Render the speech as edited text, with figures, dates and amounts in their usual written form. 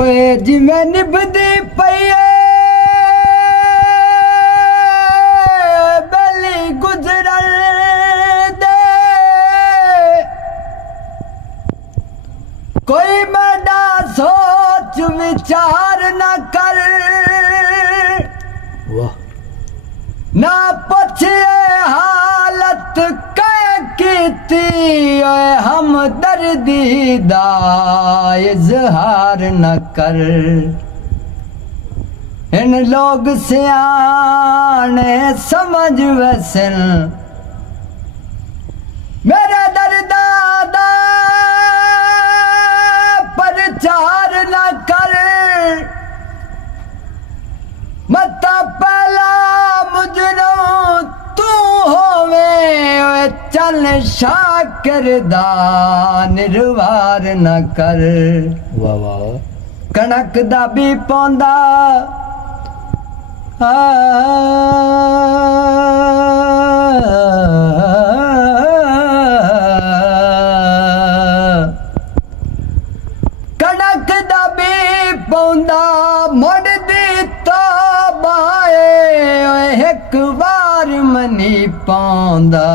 ओए जिवें निभदी पई बेली गुजरन दे कोई बड़ा सोच विचार न कर वाह ना पूछे हालत कीती हम दर्दी दा इजहार न कर इन लोग सियाने समझ वसन मेरे दर्दा दा प्रचार न कर मत पहला मुजरो तू होवे चल शाकिर दा निर्वार न कर वाह वाह कणक दा भी पौंदा कणक दा भी पौंदा मुड़ दी तो बाए एक बार मनी पौंदा